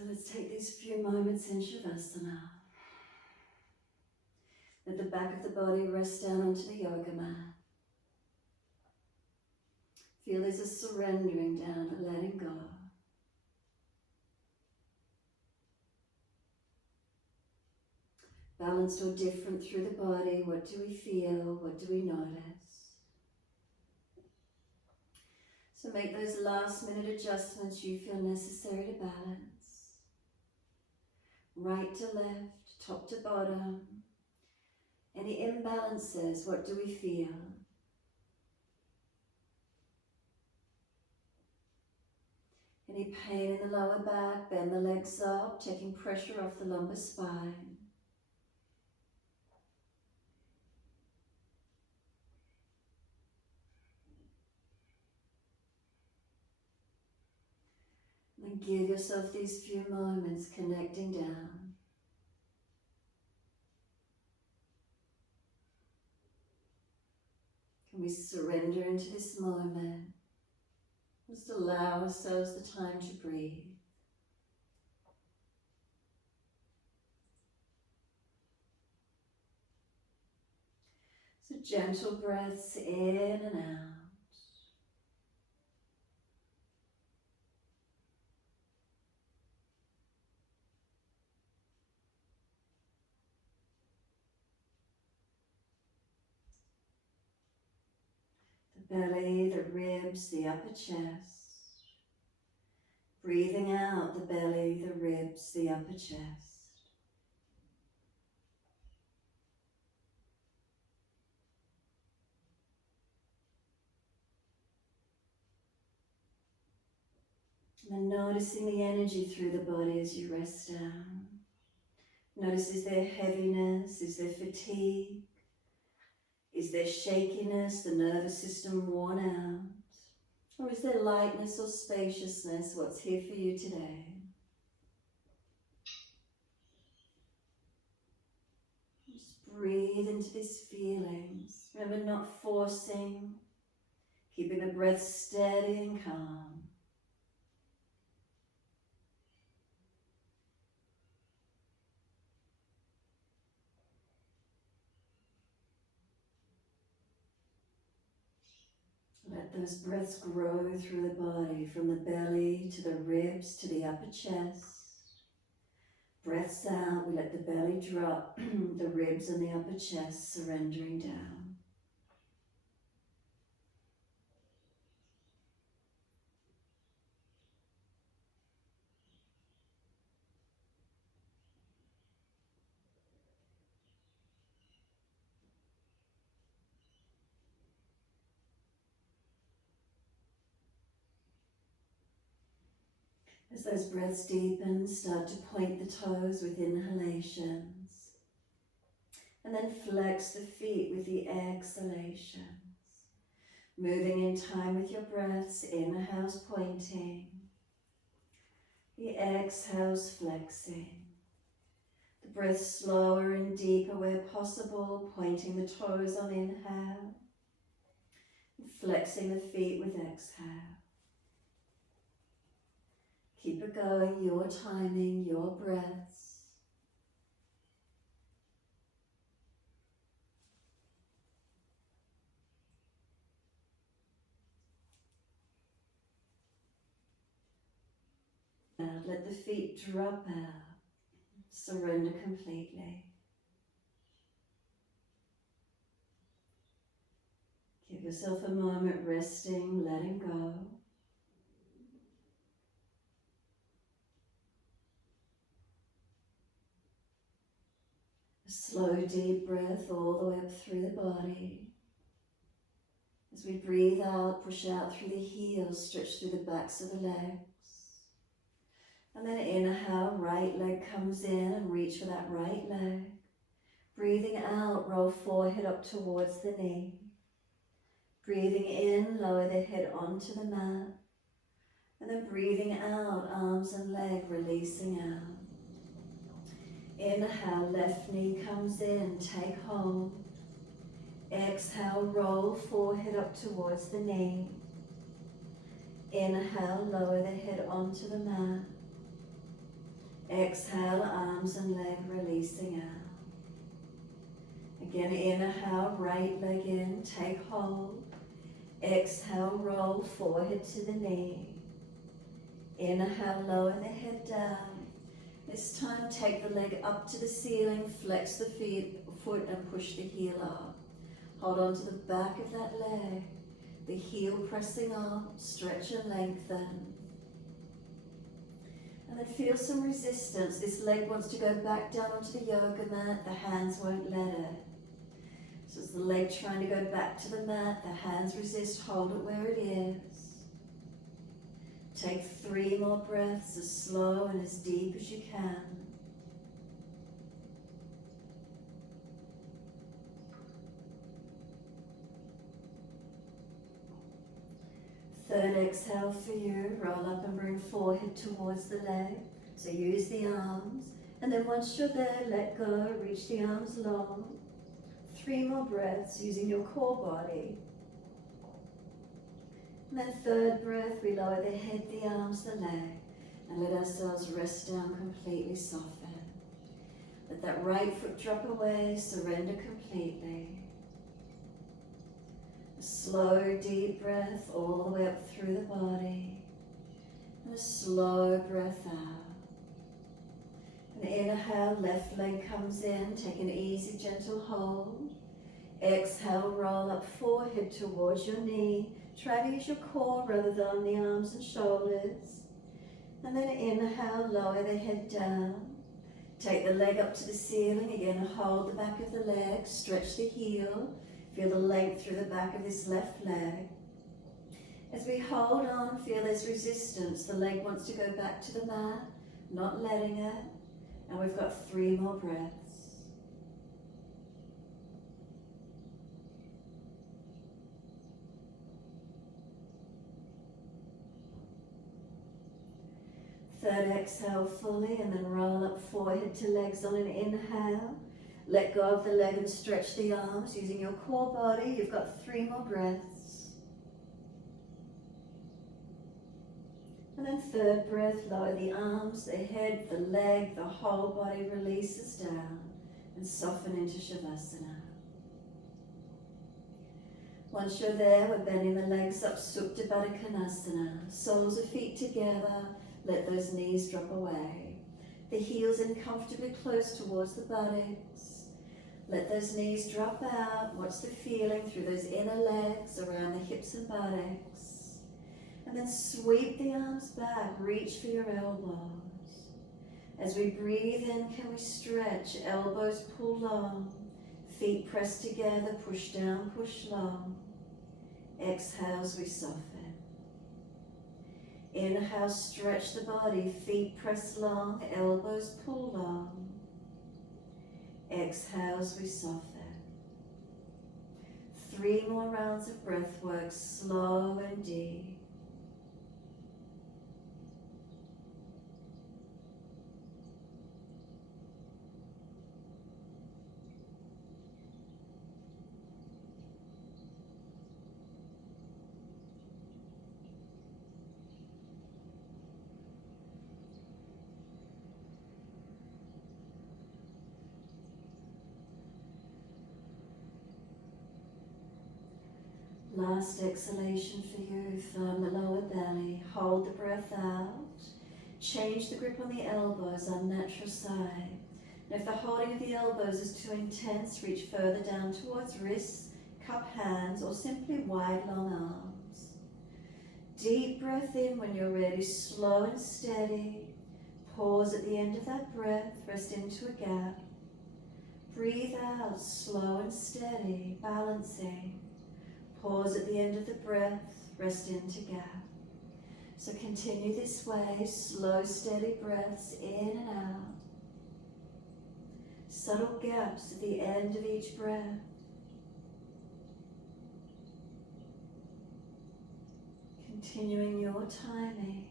So let's take these few moments in Shavasana. Let the back of the body rest down onto the yoga mat. Feel there's a surrendering down, a letting go. Balanced or different through the body, what do we feel, what do we notice? So make those last minute adjustments you feel necessary to balance. Right to left, top to bottom. Any imbalances, what do we feel? Any pain in the lower back, bend the legs up, taking pressure off the lumbar spine. And give yourself these few moments connecting down. Can we surrender into this moment? Just allow ourselves the time to breathe. So gentle breaths in and out. The belly, the ribs, the upper chest. Breathing out the belly, the ribs, the upper chest. And then noticing the energy through the body as you rest down. Notice, is there heaviness? Is there fatigue? Is there shakiness, the nervous system worn out? Or is there lightness or spaciousness? What's here for you today? Just breathe into these feelings. Remember, not forcing, keeping the breath steady and calm. Let those breaths grow through the body, from the belly to the ribs to the upper chest. Breaths out, we let the belly drop, the ribs and the upper chest surrendering down. As those breaths deepen, start to point the toes with inhalations. And then flex the feet with the exhalations. Moving in time with your breaths, inhales pointing. The exhales flexing. The breath slower and deeper where possible, pointing the toes on inhale. Flexing the feet with exhale. Keep it going, your timing, your breaths. Let the feet drop out. Surrender completely. Give yourself a moment resting, letting go. A slow, deep breath all the way up through the body. As we breathe out, push out through the heels, stretch through the backs of the legs. And then inhale, right leg comes in and reach for that right leg. Breathing out, roll forehead up towards the knee. Breathing in, lower the head onto the mat. And then breathing out, arms and leg releasing out. Inhale, left knee comes in, take hold. Exhale, roll forehead up towards the knee. Inhale, lower the head onto the mat. Exhale, arms and leg releasing out. Again, inhale, right leg in, take hold. Exhale, roll forehead to the knee. Inhale, lower the head down. This time, take the leg up to the ceiling, flex the foot and push the heel up. Hold on to the back of that leg, the heel pressing up, stretch and lengthen. And then feel some resistance. This leg wants to go back down onto the yoga mat, the hands won't let it. So it's the leg trying to go back to the mat, the hands resist, hold it where it is. Take 3 more breaths, as slow and as deep as you can. Third exhale for you, roll up and bring forehead towards the leg. So use the arms, and then once you're there, let go, reach the arms long. 3 more breaths using your core body. And then third breath, we lower the head, the arms, the leg, and let ourselves rest down, completely soften. Let that right foot drop away, surrender completely. A slow, deep breath all the way up through the body, and a slow breath out. And inhale, left leg comes in, take an easy, gentle hold. Exhale, roll up forehead towards your knee. Try to use your core rather than the arms and shoulders. And then inhale, lower the head down. Take the leg up to the ceiling. Again, hold the back of the leg, stretch the heel. Feel the length through the back of this left leg. As we hold on, feel there's resistance. The leg wants to go back to the mat, not letting it. And we've got 3 more breaths. Third exhale fully, and then roll up forehead to legs on an inhale. Let go of the leg and stretch the arms using your core body. You've got 3 more breaths. And then third breath, lower the arms, the head, the leg, the whole body releases down and soften into Shavasana. Once you're there, we're bending the legs up, Supta Baddha Konasana. Soles of feet together, let those knees drop away. The heels in comfortably close towards the buttocks. Let those knees drop out. Watch the feeling through those inner legs, around the hips and buttocks. And then sweep the arms back, reach for your elbows. As we breathe in, can we stretch? Elbows pull long, feet press together, push down, push long. Exhale as we soften. Inhale, stretch the body, feet press long, elbows pull long. Exhale as we soften. 3 more rounds of breath work, slow and deep. Last exhalation for you, firm the lower belly, hold the breath out, change the grip on the elbows, unnatural side. And if the holding of the elbows is too intense, reach further down towards wrists, cup hands, or simply wide long arms. Deep breath in when you're ready, slow and steady. Pause at the end of that breath, rest into a gap. Breathe out, slow and steady, balancing. Pause at the end of the breath, rest into gap. So continue this way, slow, steady breaths in and out. Subtle gaps at the end of each breath. Continuing your timing,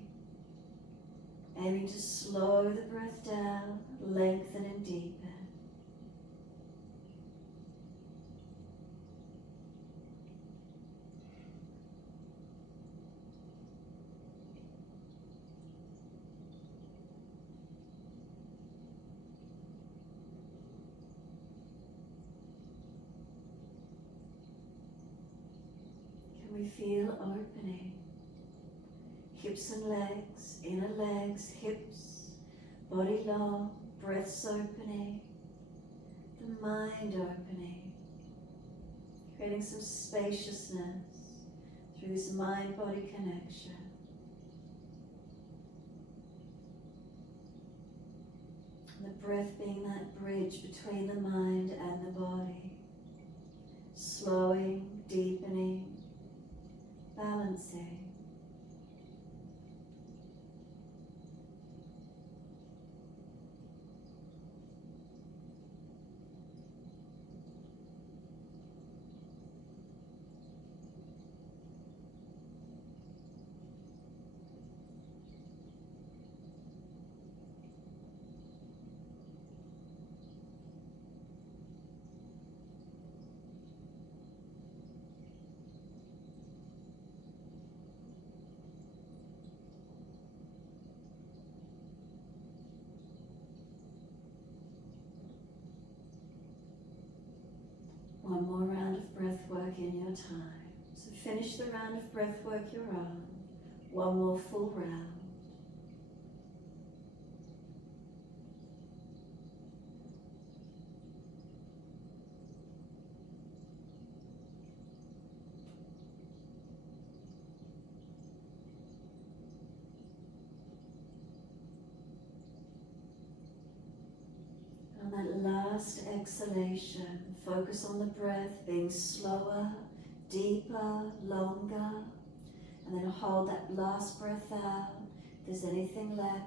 aiming to slow the breath down, lengthen and deepen. we feel opening. Hips and legs, inner legs, hips, body long, breaths opening, the mind opening, creating some spaciousness through this mind-body connection. And the breath being that bridge between the mind and the body, slowing, deepening, balancing. One more round of breath work in your time. So finish the round of breath work you're on. One more full round. On that last exhalation, focus on the breath being slower, deeper, longer, and then hold that last breath out. If there's anything left,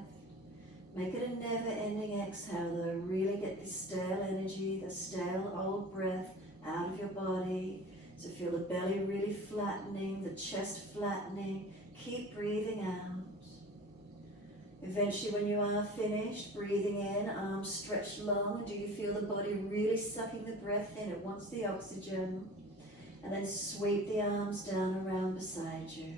make it a never-ending exhale though. Really get the stale energy, the stale old breath out of your body. So feel the belly really flattening, the chest flattening. Keep breathing out. Eventually when you are finished, breathing in, arms stretched long. Do you feel the body really sucking the breath in? It wants the oxygen. And then sweep the arms down around beside you.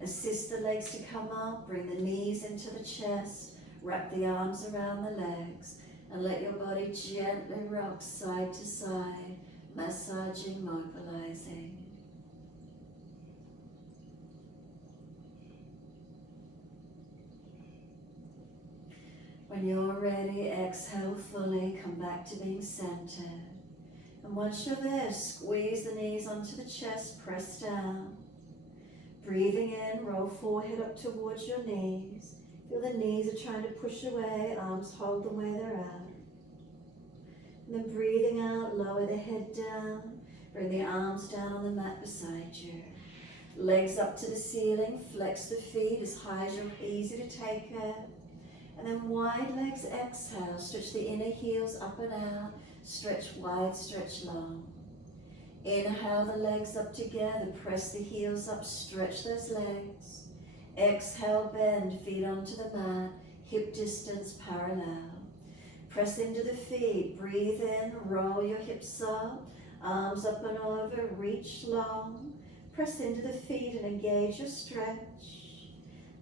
Assist the legs to come up, bring the knees into the chest, wrap the arms around the legs, and let your body gently rock side to side, massaging, mobilizing. When you're ready, exhale fully, come back to being centered. And once you're there, squeeze the knees onto the chest, press down. Breathing in, roll forehead up towards your knees. Feel the knees are trying to push away, arms hold them where they're at. And then breathing out, lower the head down, bring the arms down on the mat beside you. Legs up to the ceiling, flex the feet as high as you're easy to take it. And then wide legs, exhale, stretch the inner heels up and out, stretch wide, stretch long. Inhale the legs up together, press the heels up, stretch those legs. Exhale, bend, feet onto the mat, hip distance parallel. Press into the feet, breathe in, roll your hips up, arms up and over, reach long. Press into the feet and engage your stretch.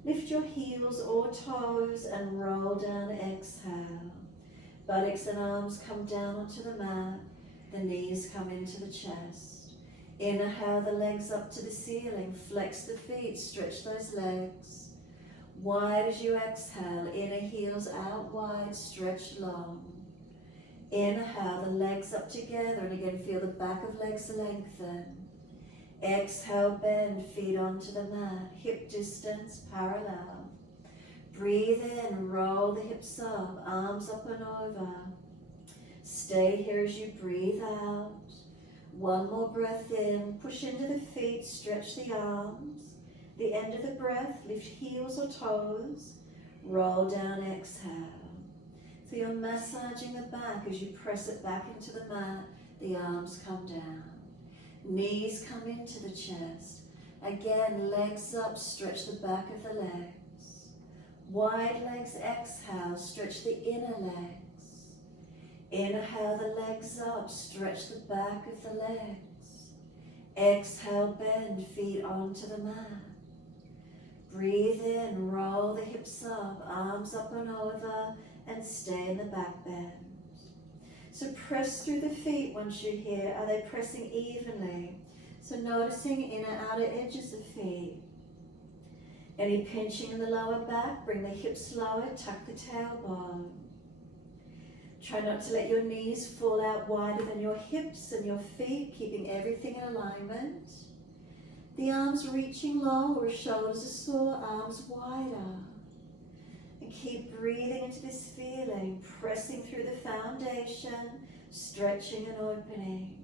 Lift your heels or toes and roll down, exhale. Buttocks and arms come down onto the mat, the knees come into the chest. Inhale the legs up to the ceiling, flex the feet, stretch those legs. Wide as you exhale, inner heels out wide, stretch long. Inhale the legs up together and again feel the back of legs lengthen. Exhale, bend, feet onto the mat, hip distance parallel. Breathe in, roll the hips up, arms up and over. Stay here as you breathe out. One more breath in, push into the feet, stretch the arms. The end of the breath, lift heels or toes, roll down, exhale. So you're massaging the back as you press it back into the mat, the arms come down. Knees come into the chest. Again, legs up, stretch the back of the legs. Wide legs, exhale, stretch the inner legs. Inhale the legs up, stretch the back of the legs. Exhale, bend, feet onto the mat. Breathe in, roll the hips up, arms up and over, and stay in the back bend. So press through the feet once you're here. Are they pressing evenly? So noticing inner outer edges of feet. Any pinching in the lower back, bring the hips lower, tuck the tailbone. Try not to let your knees fall out wider than your hips and your feet, keeping everything in alignment. The arms reaching lower, shoulders are sore, arms wider. And keep breathing into this feeling, pressing through the foundation, stretching and opening.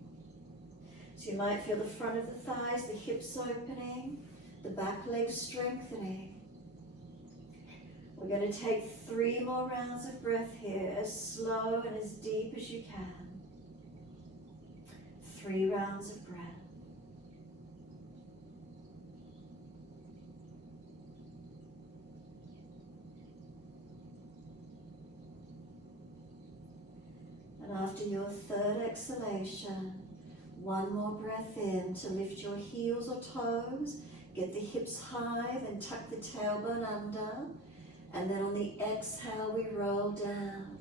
So you might feel the front of the thighs, the hips opening, the back legs strengthening. We're going to take 3 more rounds of breath here, as slow and as deep as you can. 3 rounds of breath. And after your 3rd exhalation, 1 more breath in to lift your heels or toes, get the hips high, then tuck the tailbone under, and then on the exhale we roll down,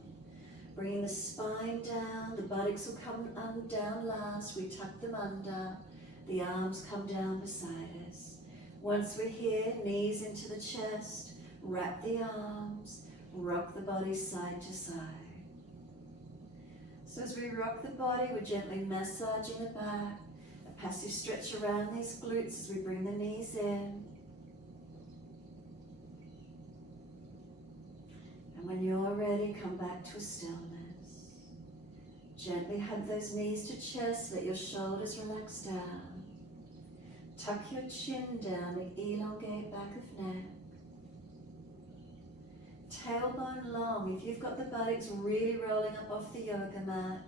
bringing the spine down, the buttocks will come down last, we tuck them under, the arms come down beside us. Once we're here, knees into the chest, wrap the arms, rock the body side to side. So as we rock the body, we're gently massaging the back, a passive stretch around these glutes as we bring the knees in. And when you're ready, come back to a stillness. Gently hug those knees to chest, let your shoulders relax down. Tuck your chin down and elongate back of neck. Tailbone long. If you've got the buttocks really rolling up off the yoga mat,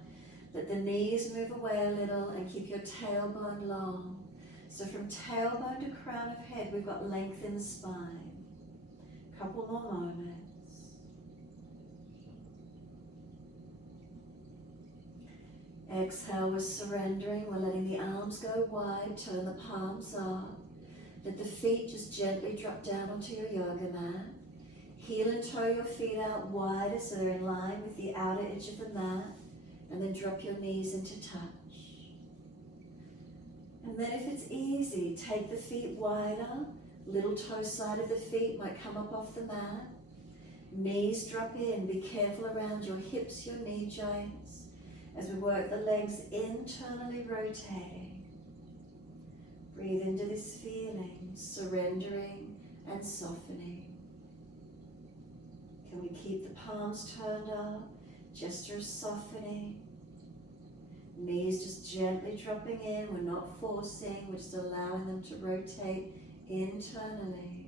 let the knees move away a little and keep your tailbone long. So from tailbone to crown of head, we've got length in the spine. Couple more moments. Exhale, we're surrendering. We're letting the arms go wide, turn the palms up. Let the feet just gently drop down onto your yoga mat. Heel and toe your feet out wider so they're in line with the outer edge of the mat, and then drop your knees into touch. And then if it's easy, take the feet wider, little toe side of the feet might come up off the mat. Knees drop in, be careful around your hips, your knee joints, as we work the legs internally rotating. Breathe into this feeling, surrendering and softening. Can we keep the palms turned up? Gesture of softening. Knees just gently dropping in. We're not forcing, we're just allowing them to rotate internally.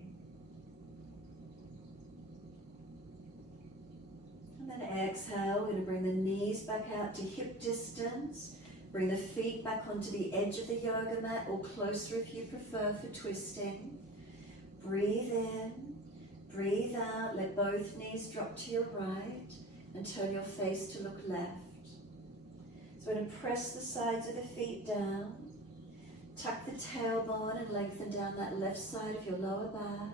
And then exhale, we're going to bring the knees back out to hip distance. Bring the feet back onto the edge of the yoga mat or closer if you prefer for twisting. Breathe in. Breathe out, let both knees drop to your right and turn your face to look left. So we're going to press the sides of the feet down, tuck the tailbone and lengthen down that left side of your lower back.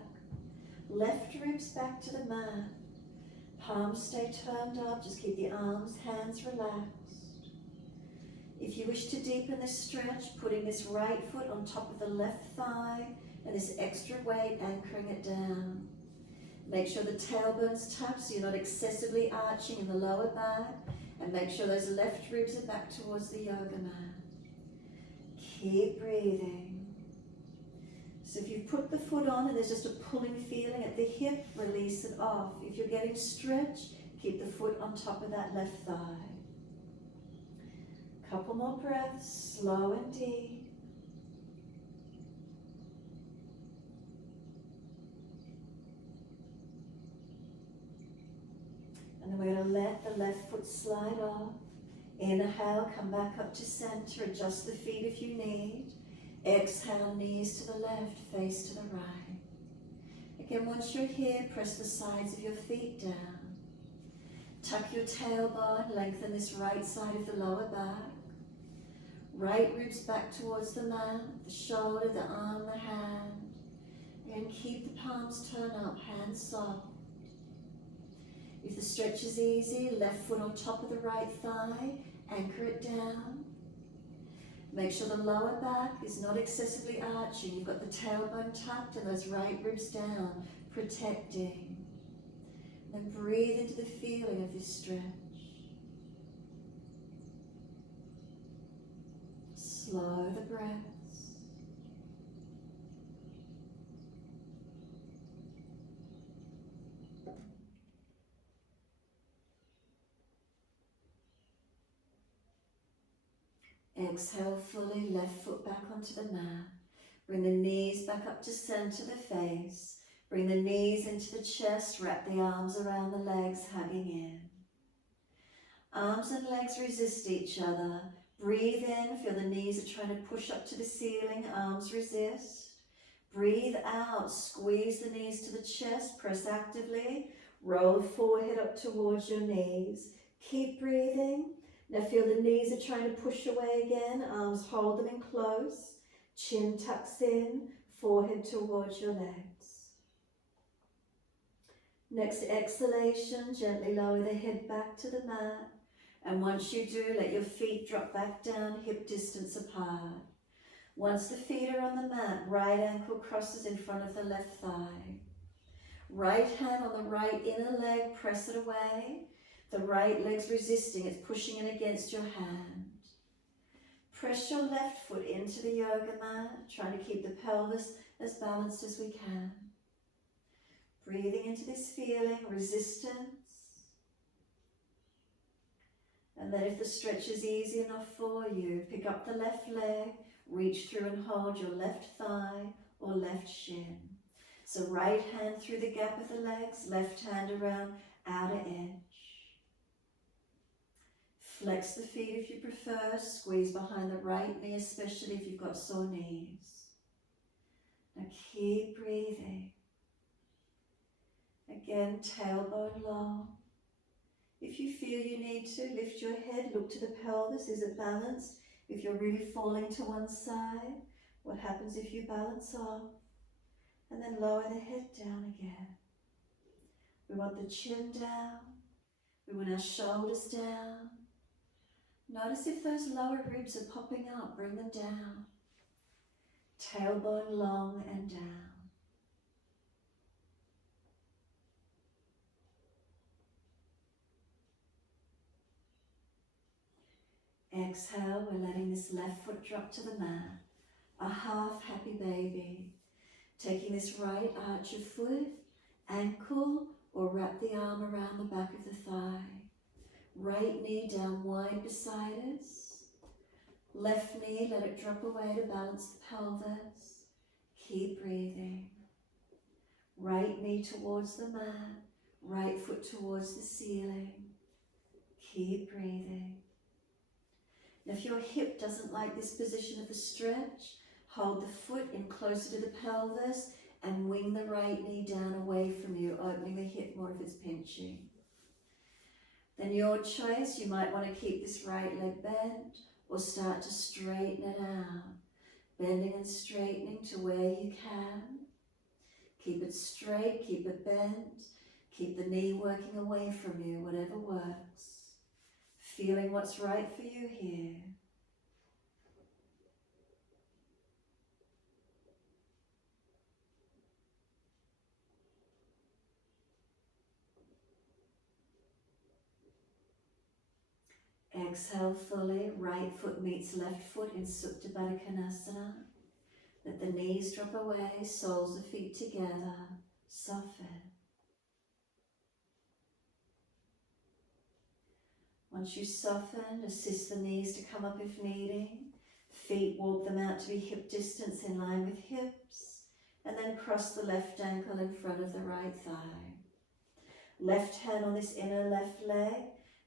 Left ribs back to the mat. Palms stay turned up, just keep the arms, hands relaxed. If you wish to deepen this stretch, putting this right foot on top of the left thigh and this extra weight anchoring it down. Make sure the tailbone's tucked so you're not excessively arching in the lower back, and make sure those left ribs are back towards the yoga mat. Keep breathing. So if you've put the foot on and there's just a pulling feeling at the hip, release it off. If you're getting stretch, keep the foot on top of that left thigh. Couple more breaths, slow and deep. And then we're going to let the left foot slide off. Inhale, come back up to center, adjust the feet if you need. Exhale, knees to the left, face to the right. Again, once you're here, press the sides of your feet down. Tuck your tailbone, lengthen this right side of the lower back. Right ribs back towards the mat, the shoulder, the arm, the hand. And keep the palms turned up, hands soft. If the stretch is easy, left foot on top of the right thigh, anchor it down. Make sure the lower back is not excessively arching. You've got the tailbone tucked and those right ribs down, protecting. And breathe into the feeling of this stretch. Slow the breaths. Exhale fully, left foot back onto the mat. Bring the knees back up to center the face. Bring the knees into the chest, wrap the arms around the legs, hugging in. Arms and legs resist each other. Breathe in, feel the knees are trying to push up to the ceiling, arms resist. Breathe out, squeeze the knees to the chest, press actively. Roll the forehead up towards your knees. Keep breathing. Now feel the knees are trying to push away again, arms hold them in close. Chin tucks in, forehead towards your legs. Next exhalation, gently lower the head back to the mat. And once you do, let your feet drop back down, hip distance apart. Once the feet are on the mat, right ankle crosses in front of the left thigh. Right hand on the right inner leg, press it away. The right leg's resisting, it's pushing in against your hand. Press your left foot into the yoga mat, trying to keep the pelvis as balanced as we can. Breathing into this feeling, resistance. And then if the stretch is easy enough for you, pick up the left leg, reach through and hold your left thigh or left shin. So right hand through the gap of the legs, left hand around outer edge. Flex the feet if you prefer, squeeze behind the right knee, especially if you've got sore knees. Now keep breathing. Again, tailbone long. If you feel you need to, lift your head, look to the pelvis, is it balanced? If you're really falling to one side, what happens if you balance off? And then lower the head down again. We want the chin down, we want our shoulders down. Notice if those lower ribs are popping up, bring them down. Tailbone long and down. Exhale, we're letting this left foot drop to the mat. A half happy baby. Taking this right arch of foot, ankle, or wrap the arm around the back of the thigh. Right knee down wide beside us. Left knee, let it drop away to balance the pelvis. Keep breathing. Right knee towards the mat. Right foot towards the ceiling. Keep breathing. Now if your hip doesn't like this position of the stretch, hold the foot in closer to the pelvis and wing the right knee down away from you, opening the hip more if it's pinching. Then your choice, you might want to keep this right leg bent or start to straighten it out. Bending and straightening to where you can. Keep it straight, keep it bent. Keep the knee working away from you, whatever works. Feeling what's right for you here. Exhale fully, right foot meets left foot in Supta Baddha Konasana. Let the knees drop away, soles of feet together, soften. Once you soften, assist the knees to come up if needing. Feet, walk them out to be hip distance in line with hips. And then cross the left ankle in front of the right thigh. Left hand on this inner left leg.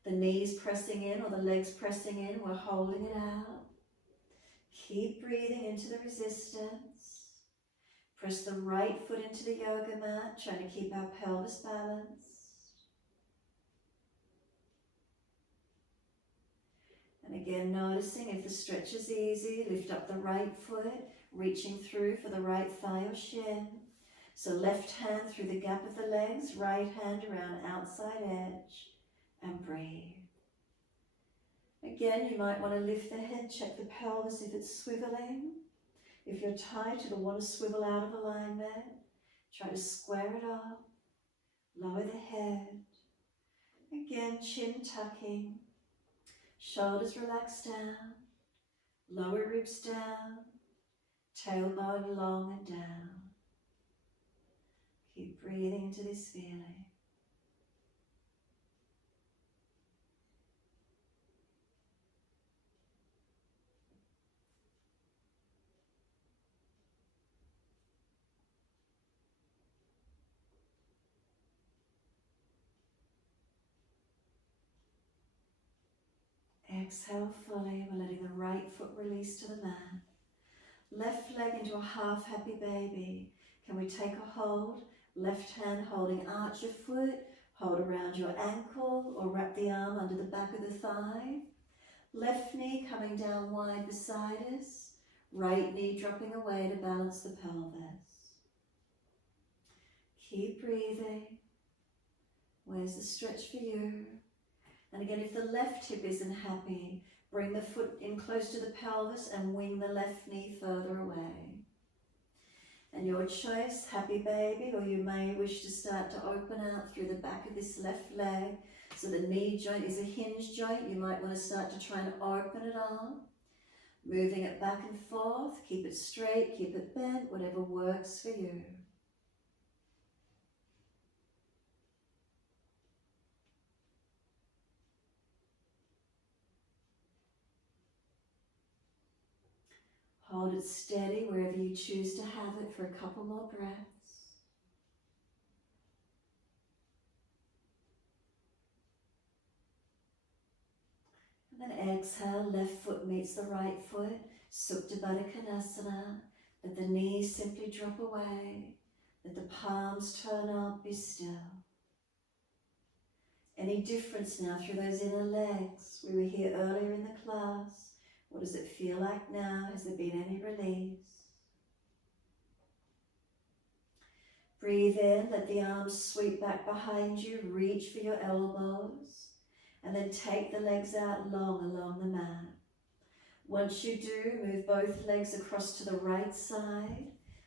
The knees pressing in or the legs pressing in, we're holding it out. Keep breathing into the resistance. Press the right foot into the yoga mat, trying to keep our pelvis balanced. And again, noticing if the stretch is easy, lift up the right foot, reaching through for the right thigh or shin. So left hand through the gap of the legs, right hand around outside edge. And breathe. Again, you might want to lift the head, check the pelvis if it's swiveling. If you're tight, it'll want to swivel out of alignment. Try to square it up. Lower the head. Again, chin tucking. Shoulders relaxed down. Lower ribs down. Tailbone long and down. Keep breathing into this feeling. Exhale fully. We're letting the right foot release to the mat. Left leg into a half happy baby. Can we take a hold? Left hand holding arch your foot. Hold around your ankle or wrap the arm under the back of the thigh. Left knee coming down wide beside us. Right knee dropping away to balance the pelvis. Keep breathing. Where's the stretch for you? And again, if the left hip isn't happy, bring the foot in close to the pelvis and wing the left knee further away. And your choice, happy baby, or you may wish to start to open out through the back of this left leg. So the knee joint is a hinge joint. You might want to start to try and open it up. Moving it back and forth. Keep it straight, keep it bent, whatever works for you. Hold it steady wherever you choose to have it for a couple more breaths. And then exhale, left foot meets the right foot, Supta Baddha Konasana. Let the knees simply drop away. Let the palms turn up, be still. Any difference now through those inner legs? We were here earlier in the class. What does it feel like now? Has there been any release? Breathe in, let the arms sweep back behind you, reach for your elbows, and then take the legs out long along the mat. Once you do, move both legs across to the right side.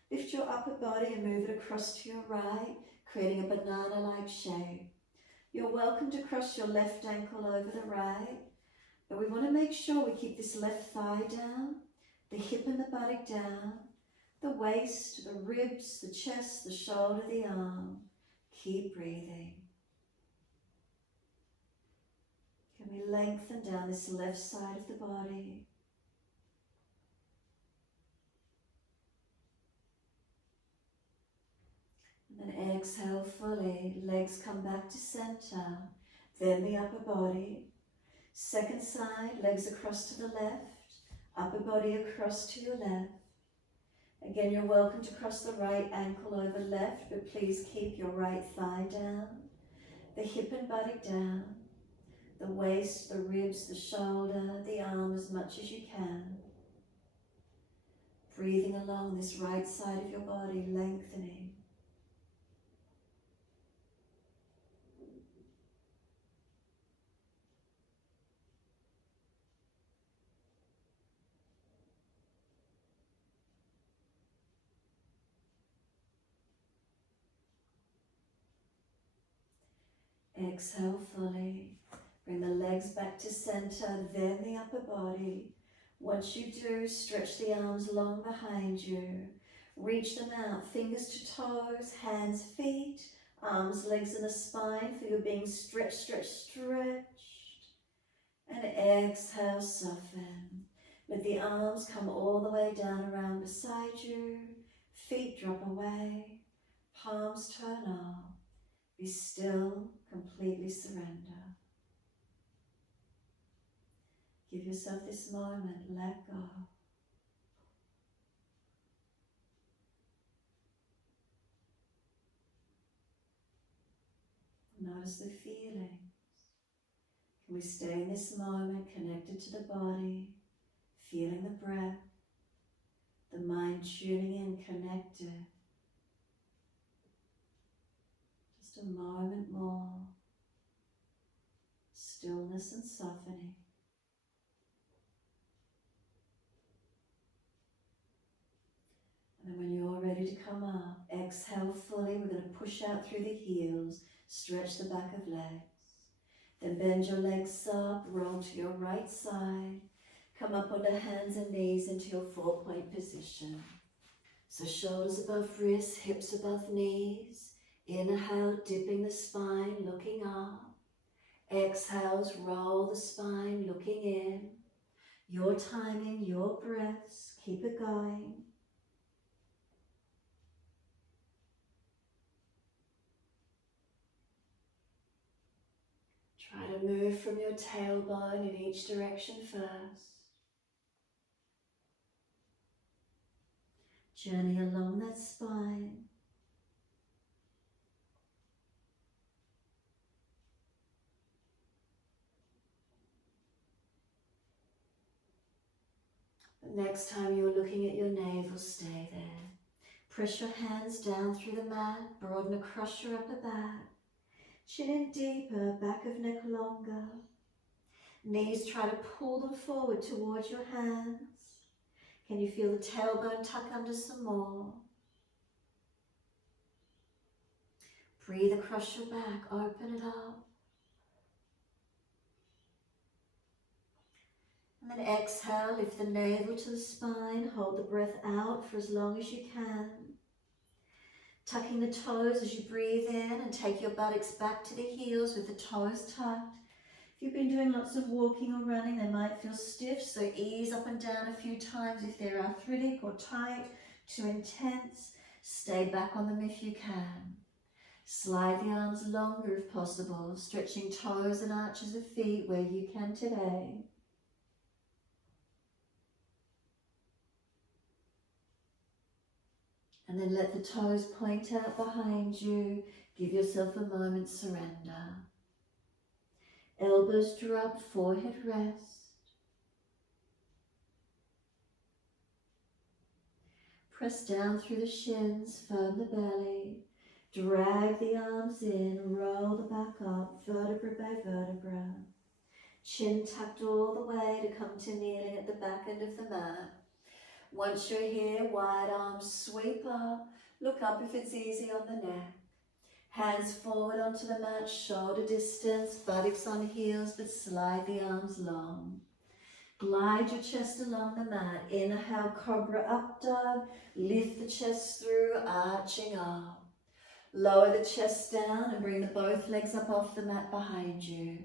Lift your upper body and move it across to your right, creating a banana-like shape. You're welcome to cross your left ankle over the right, but we want to make sure we keep this left thigh down, the hip and the buttock down, the waist, the ribs, the chest, the shoulder, the arm. Keep breathing. Can we lengthen down this left side of the body? And then exhale fully. Legs come back to center. Then the upper body. Second side, legs across to the left. Upper body across to your left. Again, you're welcome to cross the right ankle over left, but please keep your right thigh down, the hip and buttock down, the waist, the ribs, the shoulder, the arm as much as you can. Breathing along this right side of your body, lengthening. Exhale fully. Bring the legs back to center, then the upper body. Once you do, stretch the arms long behind you. Reach them out, fingers to toes, hands, feet, arms, legs and the spine. Feel you're being stretched, stretched, stretched. And exhale, soften. Let the arms come all the way down around beside you. Feet drop away. Palms turn up. Be still, completely surrender. Give yourself this moment, let go. Notice the feelings. Can we stay in this moment, connected to the body, feeling the breath, the mind tuning in, connected. Just a moment more. Stillness and softening. fully. We're going to push out through the heels, stretch the back of legs. Then bend your legs up, roll to your right side. Come up onto hands and knees into your 4-point position. So shoulders above wrists, hips above knees. Inhale, dipping the spine, looking up. Exhales, roll the spine, looking in. Your timing, your breaths, keep it going. Try to move from your tailbone in each direction first. Journey along that spine. But next time you're looking at your navel, stay there. Press your hands down through the mat, broaden across your upper back. Chin in deeper, back of neck longer. Knees, try to pull them forward towards your hands. Can you feel the tailbone tuck under some more? Breathe across your back, open it up. And then exhale, lift the navel to the spine, hold the breath out for as long as you can. Tucking the toes as you breathe in and take your buttocks back to the heels with the toes tucked. If you've been doing lots of walking or running, they might feel stiff, so ease up and down a few times if they're arthritic or tight, too intense. Stay back on them if you can. Slide the arms longer if possible, stretching toes and arches of feet where you can today. And then let the toes point out behind you. Give yourself a moment's surrender. Elbows drop, forehead rest. Press down through the shins, firm the belly. Drag the arms in, roll the back up, vertebra by vertebra. Chin tucked all the way to come to kneeling at the back end of the mat. Once you're here, wide arms sweep up. Look up if it's easy on the neck. Hands forward onto the mat, shoulder distance, buttocks on heels, but slide the arms long. Glide your chest along the mat. Inhale, cobra up dog. Lift the chest through, arching up. Lower the chest down and bring the both legs up off the mat behind you.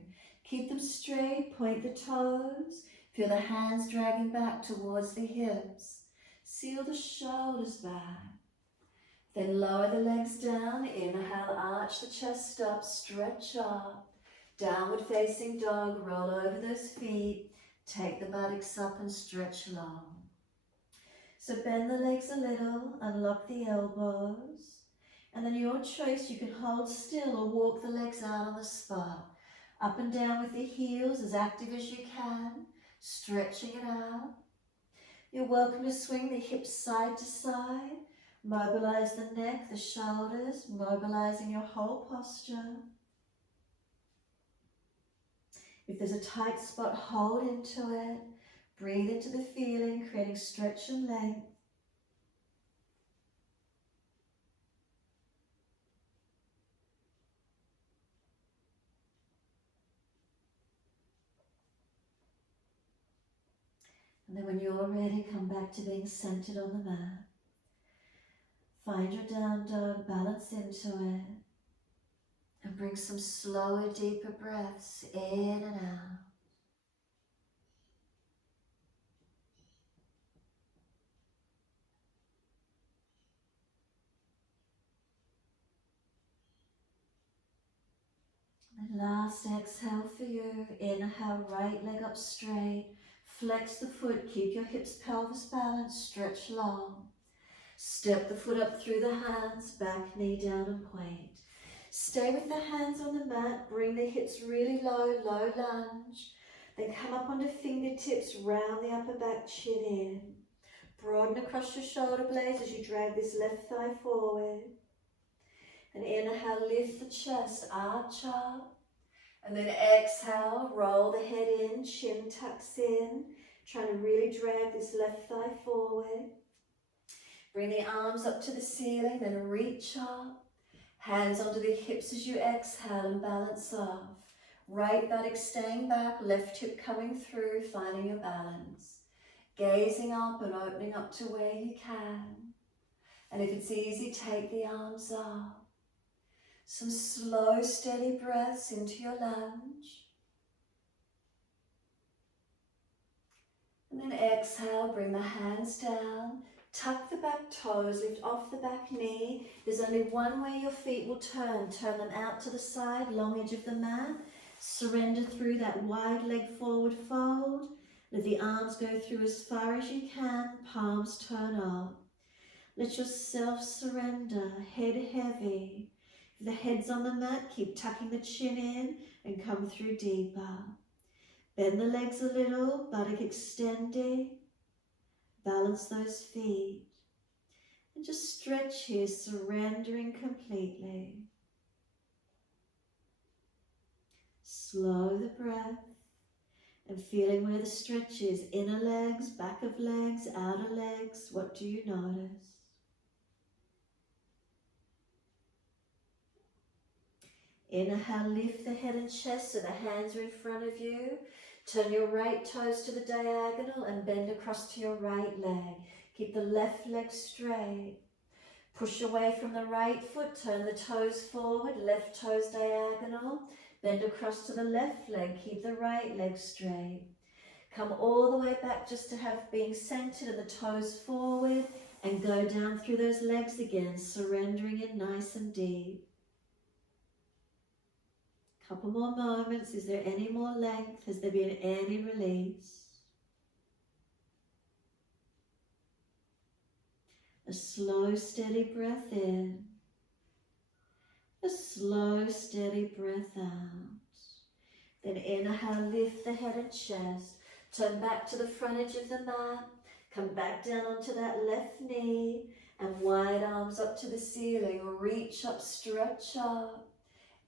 Keep them straight, point the toes. Feel the hands dragging back towards the hips. Seal the shoulders back. Then lower the legs down. Inhale, arch the chest up, stretch up. Downward facing dog, roll over those feet. Take the buttocks up and stretch long. So bend the legs a little, unlock the elbows. And then your choice, you can hold still or walk the legs out on the spot. Up and down with the heels, as active as you can, stretching it out. You're welcome to swing the hips side to side. Mobilize the neck, the shoulders, mobilizing your whole posture. If there's a tight spot, hold into it. Breathe into the feeling, creating stretch and length. And then when you're ready, come back to being centered on the mat. Find your down dog, balance into it. And bring some slower, deeper breaths in and out. And last exhale for you. Inhale, right leg up straight. Flex the foot, keep your hips, pelvis balanced, stretch long. Step the foot up through the hands, back knee down and point. Stay with the hands on the mat, bring the hips really low, low lunge. Then come up onto fingertips, round the upper back, chin in. Broaden across your shoulder blades as you drag this left thigh forward. And inhale, lift the chest, arch up. And then exhale, roll the head in, chin tucks in. Trying to really drag this left thigh forward. Bring the arms up to the ceiling, then reach up. Hands onto the hips as you exhale and balance off. Right buttock staying back, left hip coming through, finding your balance. Gazing up and opening up to where you can. And if it's easy, take the arms up. Some slow, steady breaths into your lunge. And then exhale, bring the hands down. Tuck the back toes, lift off the back knee. There's only one way your feet will turn. Turn them out to the side, long edge of the mat. Surrender through that wide leg forward fold. Let the arms go through as far as you can, palms turn up. Let yourself surrender, head heavy. If the head's on the mat, keep tucking the chin in and come through deeper. Bend the legs a little, buttock extending. Balance those feet. And just stretch here, surrendering completely. Slow the breath and feeling where the stretch is. Inner legs, back of legs, outer legs. What do you notice? Inhale, lift the head and chest so the hands are in front of you. Turn your right toes to the diagonal and bend across to your right leg. Keep the left leg straight. Push away from the right foot, turn the toes forward, left toes diagonal. Bend across to the left leg, keep the right leg straight. Come all the way back just to have being centered and the toes forward, and go down through those legs again, surrendering in nice and deep. Couple more moments. Is there any more length? Has there been any release? A slow, steady breath in. A slow, steady breath out. Then inhale, lift the head and chest. Turn back to the front edge of the mat. Come back down onto that left knee. And wide arms up to the ceiling. Reach up, stretch up.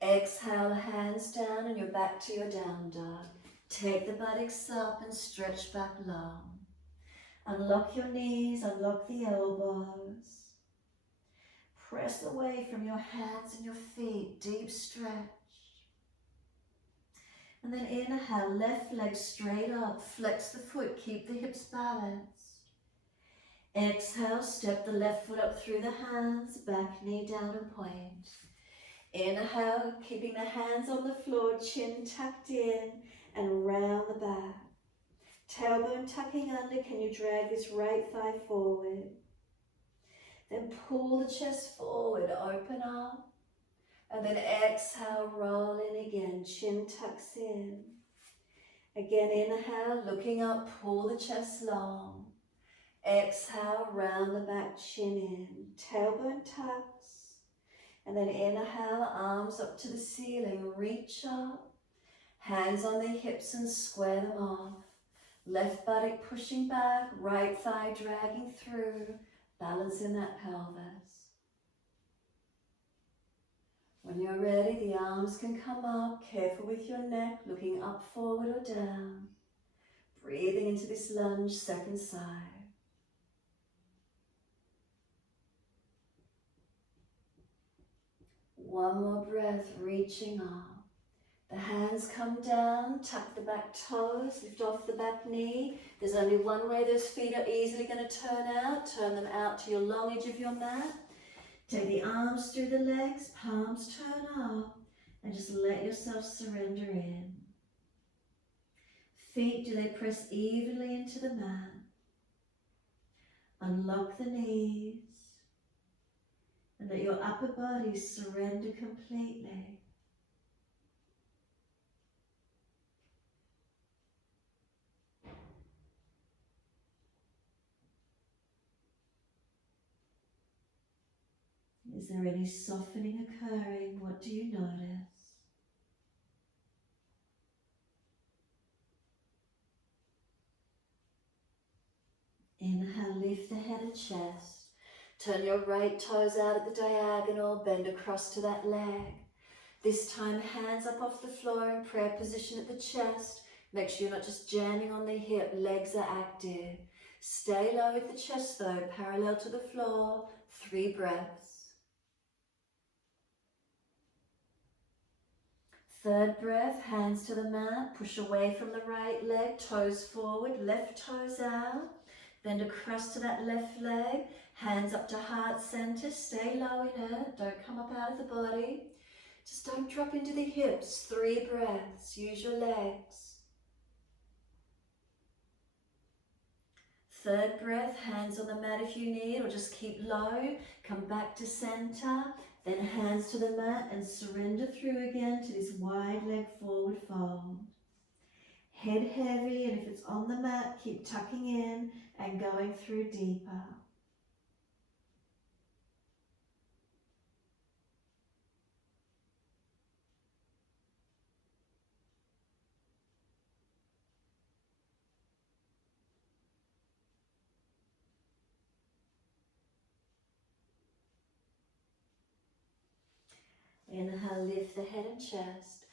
Exhale, hands down and you're back to your down dog. Take the buttocks up and stretch back long. Unlock your knees, unlock the elbows. Press away from your hands and your feet, deep stretch. And then inhale, left leg straight up, flex the foot, keep the hips balanced. Exhale, step the left foot up through the hands, back knee down and point. Inhale, keeping the hands on the floor, chin tucked in and round the back. Tailbone tucking under, can you drag this right thigh forward? Then pull the chest forward, open up. And then exhale, roll in again, chin tucks in. Again, inhale, looking up, pull the chest long. Exhale, round the back, chin in. Tailbone tucks. And then inhale, arms up to the ceiling, reach up. Hands on the hips and square them off. Left buttock pushing back, right thigh dragging through. Balance in that pelvis. When you're ready, the arms can come up. Careful with your neck, looking up, forward or down. Breathing into this lunge, second side. One more breath, reaching up. The hands come down, tuck the back toes, lift off the back knee. There's only one way those feet are easily going to turn out. Turn them out to your long edge of your mat. Take the arms through the legs, palms turn up, and just let yourself surrender in. Feet, do they press evenly into the mat? Unlock the knees. And let your upper body surrender completely. Is there any softening occurring? What do you notice? Inhale, lift the head and chest. Turn your right toes out at the diagonal, bend across to that leg. This time, hands up off the floor in prayer position at the chest. Make sure you're not just jamming on the hip, legs are active. Stay low with the chest though, parallel to the floor, 3 breaths. Third breath, hands to the mat, push away from the right leg, toes forward, left toes out, bend across to that left leg, hands up to heart center, stay low in it, don't come up out of the body. Just don't drop into the hips, 3 breaths, use your legs. Third breath, hands on the mat if you need, or just keep low, come back to center, then hands to the mat and surrender through again to this wide leg forward fold. Head heavy, and if it's on the mat, keep tucking in and going through deeper. Inhale, lift the head and chest.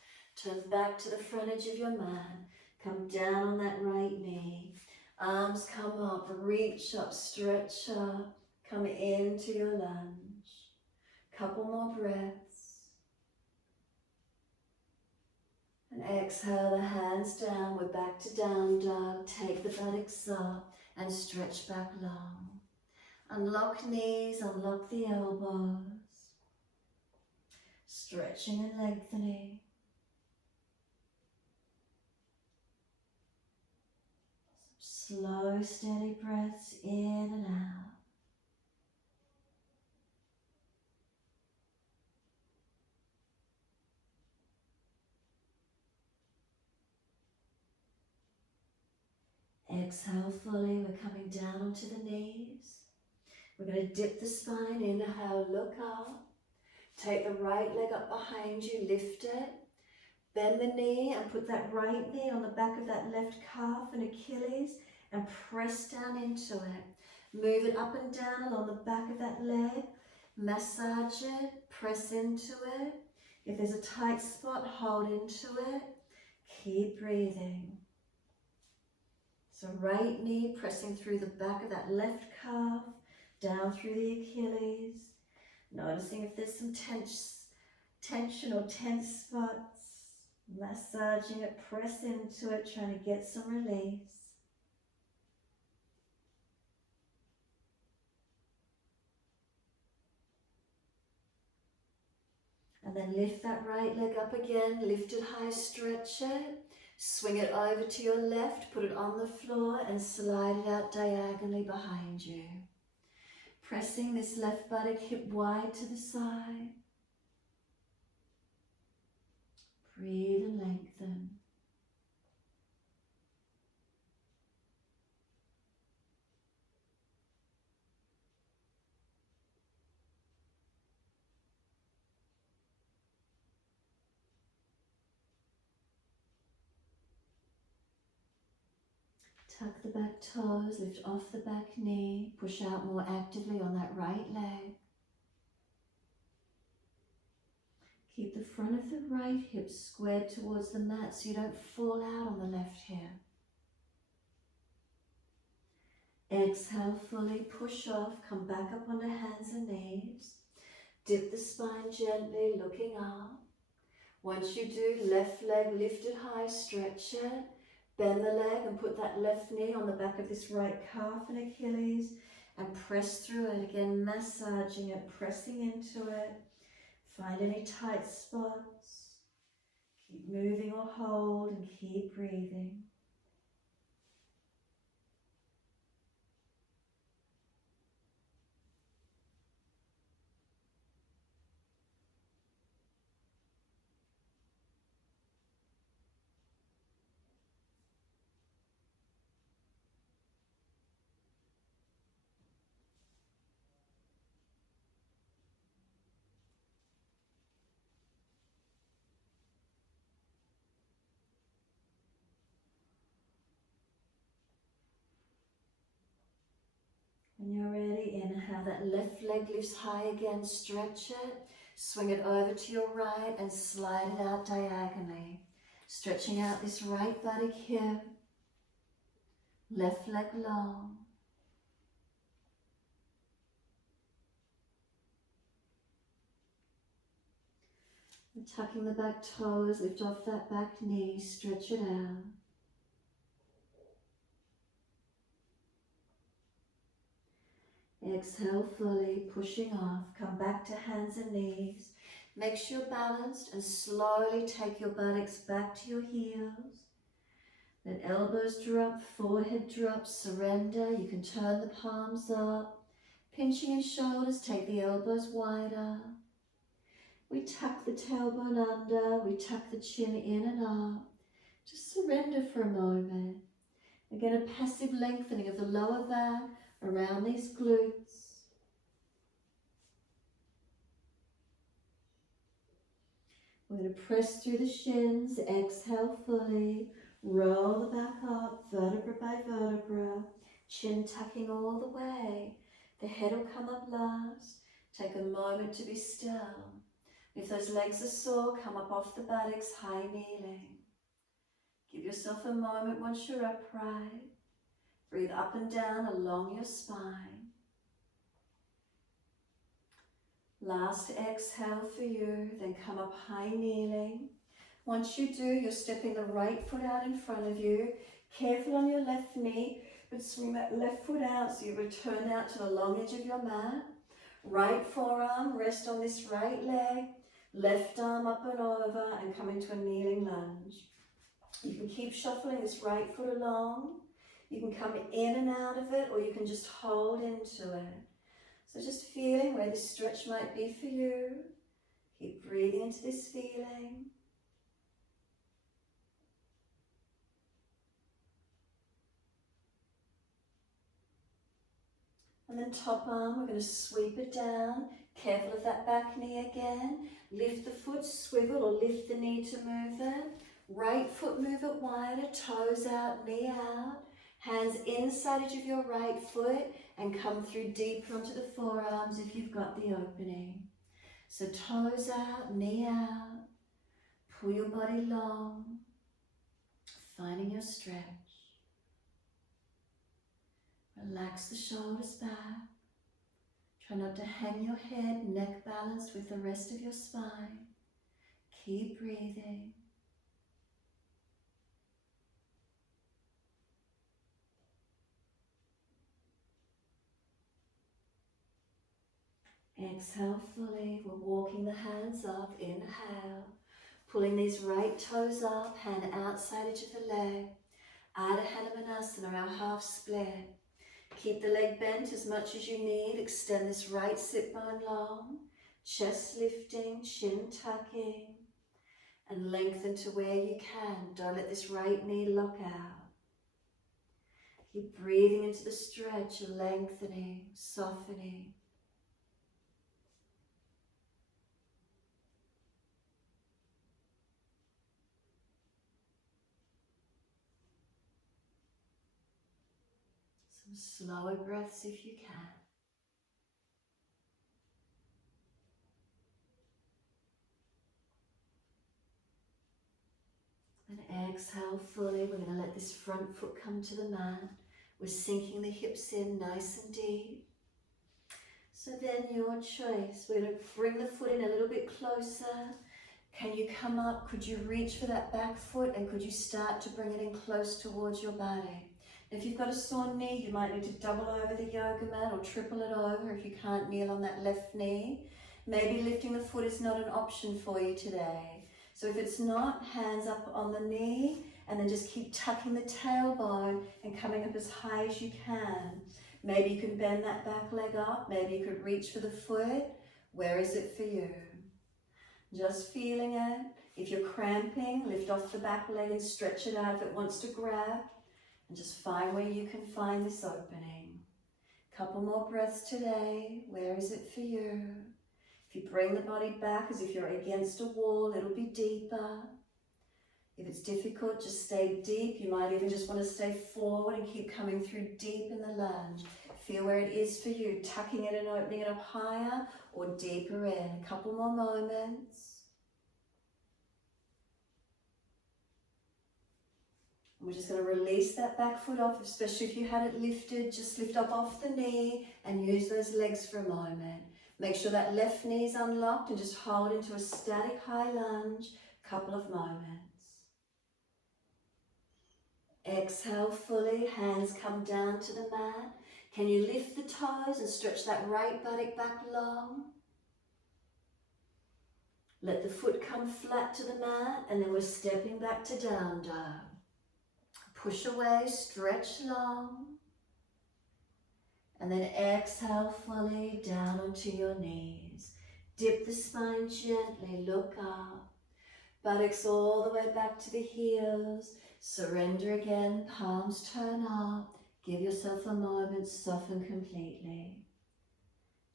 Turn back to the front edge of your mat. Come down on that right knee. Arms come up, reach up, stretch up. Come into your lunge. Couple more breaths. And exhale the hands down. We're back to down dog. Take the buttocks up and stretch back long. Unlock knees, unlock the elbows. Stretching and lengthening. Slow, steady breaths in and out. Exhale fully, we're coming down onto the knees. We're going to dip the spine, inhale, look up. Take the right leg up behind you, lift it. Bend the knee and put that right knee on the back of that left calf and Achilles and press down into it. Move it up and down along the back of that leg. Massage it, press into it. If there's a tight spot, hold into it. Keep breathing. So right knee pressing through the back of that left calf, down through the Achilles. Noticing if there's some tension or tense spots. Massaging it, press into it, trying to get some release. And then lift that right leg up again, lift it high, stretch it. Swing it over to your left, put it on the floor and slide it out diagonally behind you. Pressing this left buttock hip wide to the side. Breathe and lengthen. Tuck the back toes, lift off the back knee, push out more actively on that right leg. Keep the front of the right hip squared towards the mat so you don't fall out on the left hip. Exhale fully, push off, come back up onto hands and knees. Dip the spine gently, looking up. Once you do, left leg lifted high, stretch it. Bend the leg and put that left knee on the back of this right calf and Achilles and press through it again, massaging it, pressing into it. Find any tight spots. Keep moving or hold and keep breathing. When you're ready, inhale, that left leg lifts high again, stretch it, swing it over to your right and slide it out diagonally. Stretching out this right buttock here, left leg long. Tucking the back toes, lift off that back knee, stretch it out. Exhale fully, pushing off. Come back to hands and knees. Make sure you're balanced and slowly take your buttocks back to your heels. Let elbows drop, forehead drop, surrender. You can turn the palms up. Pinching your shoulders, take the elbows wider. We tuck the tailbone under, we tuck the chin in and up. Just surrender for a moment. Again, a passive lengthening of the lower back around these glutes. We're going to press through the shins, exhale fully, roll the back up, vertebra by vertebra, chin tucking all the way. The head will come up last. Take a moment to be still. If those legs are sore, come up off the buttocks, high kneeling. Give yourself a moment once you're upright. Breathe up and down along your spine. Last exhale for you, then come up high kneeling. Once you do, you're stepping the right foot out in front of you. Careful on your left knee, but swing that left foot out so you return out to the long edge of your mat. Right forearm, rest on this right leg. Left arm up and over and come into a kneeling lunge. You can keep shuffling this right foot along. You can come in and out of it, or you can just hold into it. So just feeling where this stretch might be for you. Keep breathing into this feeling. And then top arm, we're going to sweep it down. Careful of that back knee again. Lift the foot, swivel, or lift the knee to move it. Right foot, move it wider, toes out, knee out. Hands inside edge of your right foot and come through deeper onto the forearms if you've got the opening. So toes out, knee out. Pull your body long, finding your stretch. Relax the shoulders back. Try not to hang your head, neck balanced with the rest of your spine. Keep breathing. Exhale fully. We're walking the hands up. Inhale. Pulling these right toes up, hand outside edge of the leg. Ardha Hanumanasana, our half split. Keep the leg bent as much as you need. Extend this right sit bone long. Chest lifting, chin tucking. And lengthen to where you can. Don't let this right knee lock out. Keep breathing into the stretch, lengthening, softening. Some slower breaths if you can. And exhale fully. We're going to let this front foot come to the mat. We're sinking the hips in nice and deep. So then your choice. We're going to bring the foot in a little bit closer. Can you come up? Could you reach for that back foot and could you start to bring it in close towards your body? If you've got a sore knee, you might need to double over the yoga mat or triple it over if you can't kneel on that left knee. Maybe lifting the foot is not an option for you today. So if it's not, hands up on the knee and then just keep tucking the tailbone and coming up as high as you can. Maybe you can bend that back leg up. Maybe you could reach for the foot. Where is it for you? Just feeling it. If you're cramping, lift off the back leg and stretch it out if it wants to grab. And just find where you can find this opening. Couple more breaths today. Where is it for you? If you bring the body back as if you're against a wall, it'll be deeper. If it's difficult, just stay deep. You might even just want to stay forward and keep coming through deep in the lunge. Feel where it is for you, tucking it and opening it up higher or deeper in. A couple more moments. We're just going to release that back foot off, especially if you had it lifted. Just lift up off the knee and use those legs for a moment. Make sure that left knee is unlocked and just hold into a static high lunge, couple of moments. Exhale fully, hands come down to the mat. Can you lift the toes and stretch that right buttock back long? Let the foot come flat to the mat, and then we're stepping back to down dog. Push away, stretch long. And then exhale fully down onto your knees. Dip the spine gently, look up. Buttocks all the way back to the heels. Surrender again, palms turn up. Give yourself a moment, soften completely.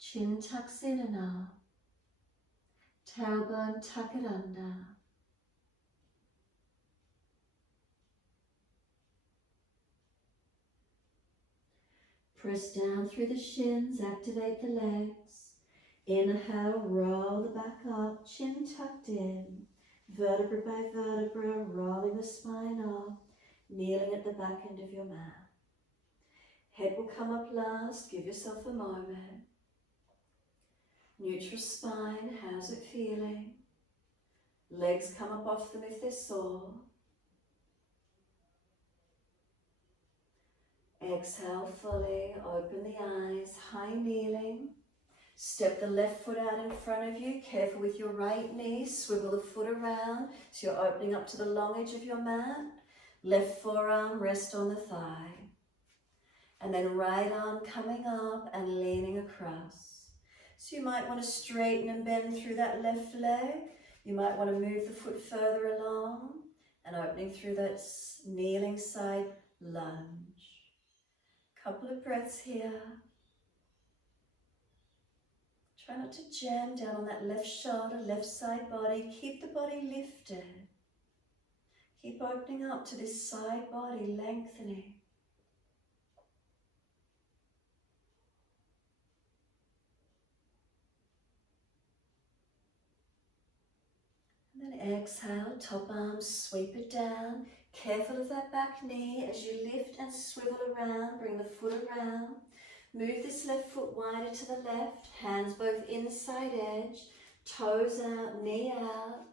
Chin tucks in and up. Tailbone, tuck it under. Press down through the shins, activate the legs. Inhale, roll the back up, chin tucked in. Vertebra by vertebra, rolling the spine up, kneeling at the back end of your mat. Head will come up last, give yourself a moment. Neutral spine, how's it feeling? Legs come up off them if they're sore. Exhale fully, open the eyes, high kneeling. Step the left foot out in front of you, careful with your right knee, swivel the foot around so you're opening up to the long edge of your mat. Left forearm, rest on the thigh. And then right arm coming up and leaning across. So you might want to straighten and bend through that left leg. You might want to move the foot further along and opening through that kneeling side lunge. Couple of breaths here. Try not to jam down on that left shoulder, left side body. Keep the body lifted. Keep opening up to this side body, lengthening. And then exhale, top arm, sweep it down. Careful of that back knee as you lift and swivel around, bring the foot around. Move this left foot wider to the left, hands both inside edge, toes out, knee out.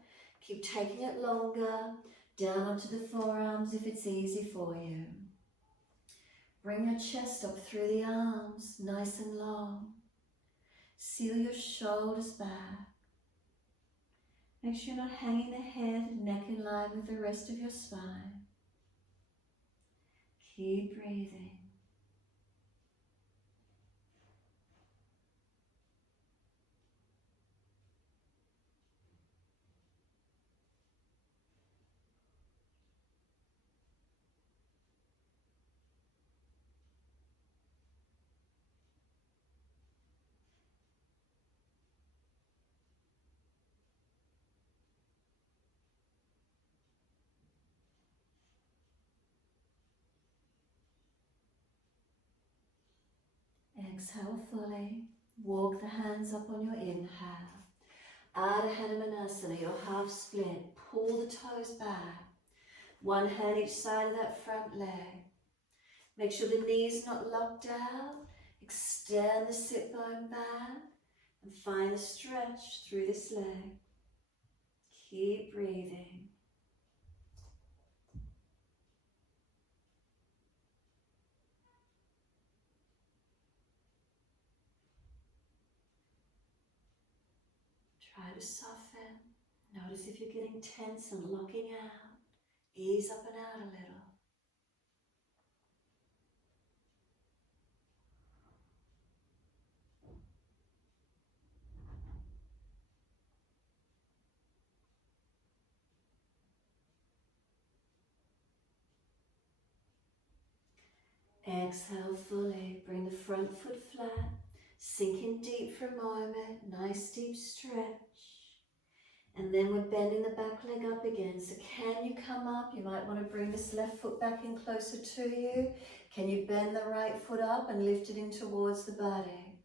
Keep taking it longer, down onto the forearms if it's easy for you. Bring your chest up through the arms, nice and long. Seal your shoulders back. Make sure you're not hanging the head and neck in line with the rest of your spine. Keep breathing. Exhale fully. Walk the hands up on your inhale. Ardha Hanumanasana, your half split. Pull the toes back. One hand each side of that front leg. Make sure the knee's not locked out. Extend the sit bone back and find a stretch through this leg. Keep breathing. Try to soften. Notice if you're getting tense and locking out. Ease up and out a little. Exhale fully. Bring the front foot flat. Sink in deep for a moment. Nice deep stretch. And then we're bending the back leg up again. So can you come up? You might want to bring this left foot back in closer to you. Can you bend the right foot up and lift it in towards the body?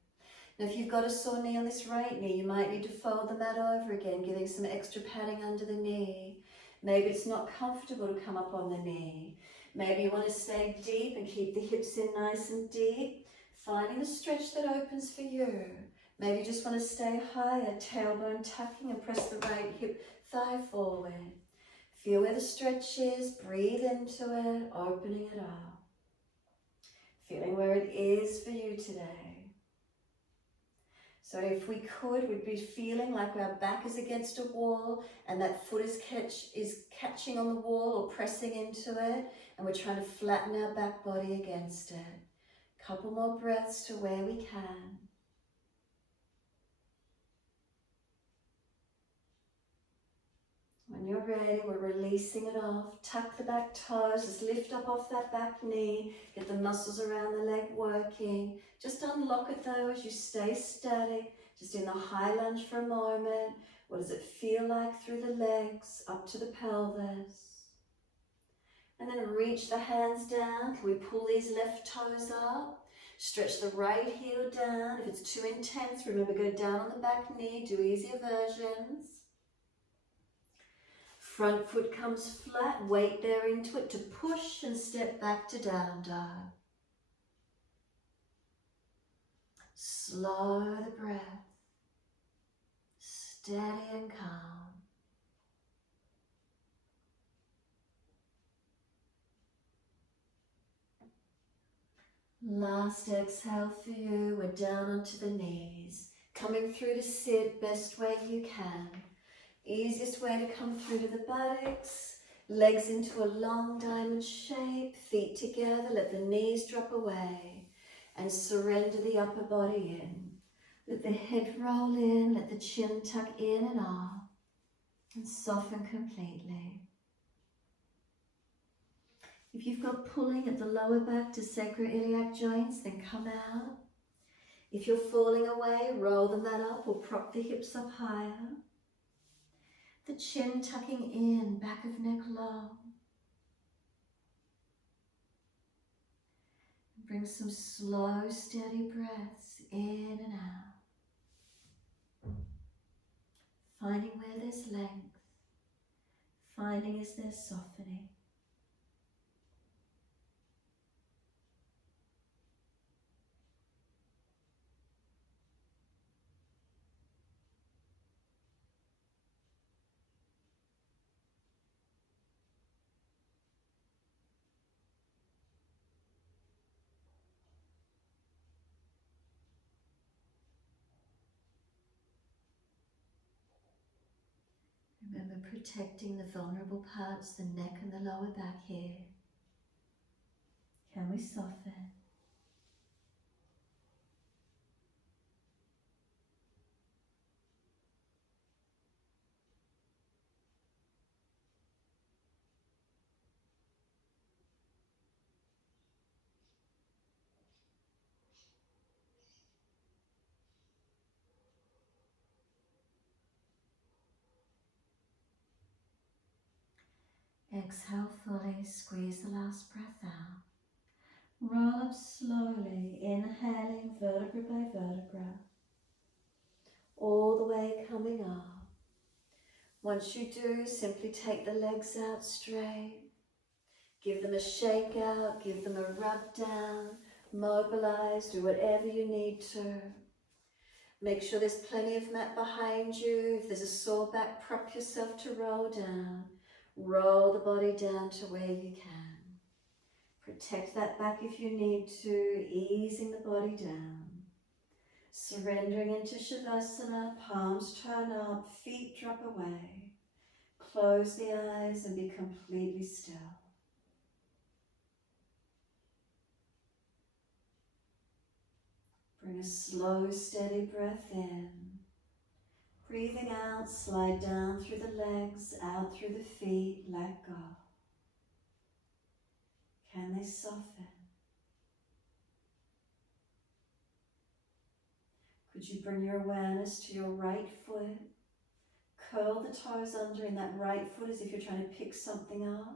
Now if you've got a sore knee on this right knee, you might need to fold the mat over again, giving some extra padding under the knee. Maybe it's not comfortable to come up on the knee. Maybe you want to stay deep and keep the hips in nice and deep, finding the stretch that opens for you. Maybe you just want to stay higher, tailbone tucking, and press the right hip thigh forward. Feel where the stretch is, breathe into it, opening it up. Feeling where it is for you today. So if we could, we'd be feeling like our back is against a wall and that foot is catching on the wall or pressing into it, and we're trying to flatten our back body against it. Couple more breaths to where we can. When you're ready, we're releasing it off. Tuck the back toes, just lift up off that back knee. Get the muscles around the leg working. Just unlock it though as you stay static. Just in the high lunge for a moment. What does it feel like through the legs, up to the pelvis? And then reach the hands down. Can we pull these left toes up? Stretch the right heel down. If it's too intense, remember, go down on the back knee. Do easier versions. Front foot comes flat, weight there into it to push and step back to down dog. Slow the breath, steady and calm. Last exhale for you, we're down onto the knees. Coming through to sit, best way you can. Easiest way to come through to the buttocks, legs into a long diamond shape, feet together, let the knees drop away and surrender the upper body in. Let the head roll in, let the chin tuck in and off and soften completely. If you've got pulling at the lower back to sacroiliac joints, then come out. If you're falling away, roll the mat up or prop the hips up higher. The chin tucking in, back of neck long. Bring some slow, steady breaths in and out. Finding where there's length. Finding is there softening. Remember protecting the vulnerable parts, the neck and the lower back here. Can we soften? Exhale fully, squeeze the last breath out. Roll up slowly, inhaling vertebra by vertebra, all the way coming up. Once you do, simply take the legs out straight. Give them a shake out, give them a rub down, mobilize, do whatever you need to. Make sure there's plenty of mat behind you. If there's a sore back, prop yourself to roll down. Roll the body down to where you can. Protect that back if you need to, easing the body down. Surrendering into Shavasana, palms turn up, feet drop away. Close the eyes and be completely still. Bring a slow, steady breath in. Breathing out, slide down through the legs, out through the feet, let go. Can they soften? Could you bring your awareness to your right foot? Curl the toes under in that right foot as if you're trying to pick something up.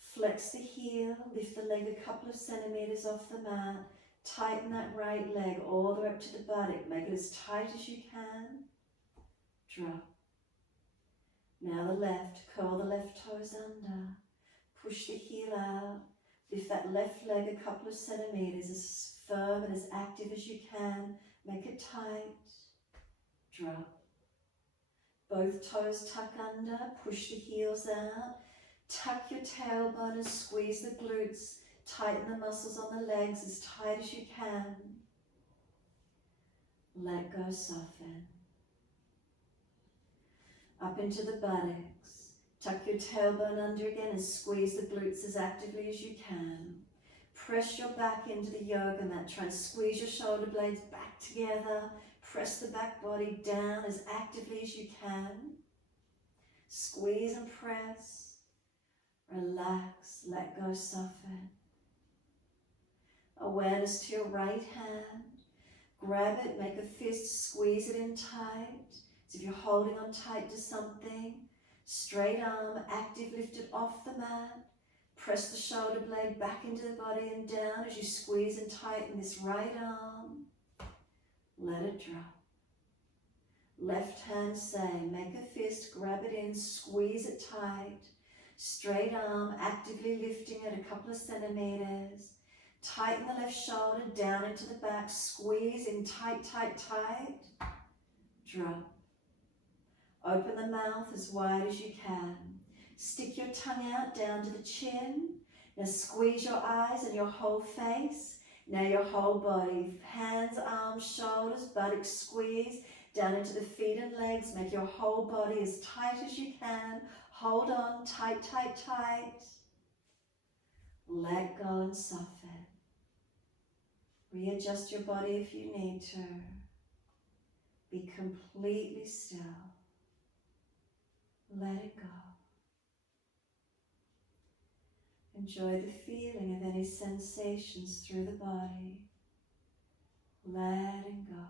Flex the heel, lift the leg a couple of centimeters off the mat. Tighten that right leg all the way up to the buttock. Make it as tight as you can. Drop. Now the left, curl the left toes under. Push the heel out. Lift that left leg a couple of centimeters, as firm and as active as you can. Make it tight. Drop. Both toes tuck under, push the heels out. Tuck your tailbone and squeeze the glutes. Tighten the muscles on the legs as tight as you can. Let go, soften. Up into the buttocks. Tuck your tailbone under again and squeeze the glutes as actively as you can. Press your back into the yoga mat. Try and squeeze your shoulder blades back together. Press the back body down as actively as you can. Squeeze and press. Relax, let go, soften. Awareness to your right hand. Grab it, make a fist, squeeze it in tight. As if you're holding on tight to something. Straight arm, active, lifted off the mat. Press the shoulder blade back into the body and down as you squeeze and tighten this right arm. Let it drop. Left hand same, make a fist, grab it in, squeeze it tight. Straight arm, actively lifting it a couple of centimeters. Tighten the left shoulder down into the back, squeeze in tight, tight, tight. Drop. Open the mouth as wide as you can. Stick your tongue out down to the chin. Now squeeze your eyes and your whole face. Now your whole body, hands, arms, shoulders, buttocks squeeze down into the feet and legs. Make your whole body as tight as you can. Hold on, tight, tight, tight. Let go and soften. Readjust your body if you need to. Be completely still. Let it go. Enjoy the feeling of any sensations through the body. Letting go.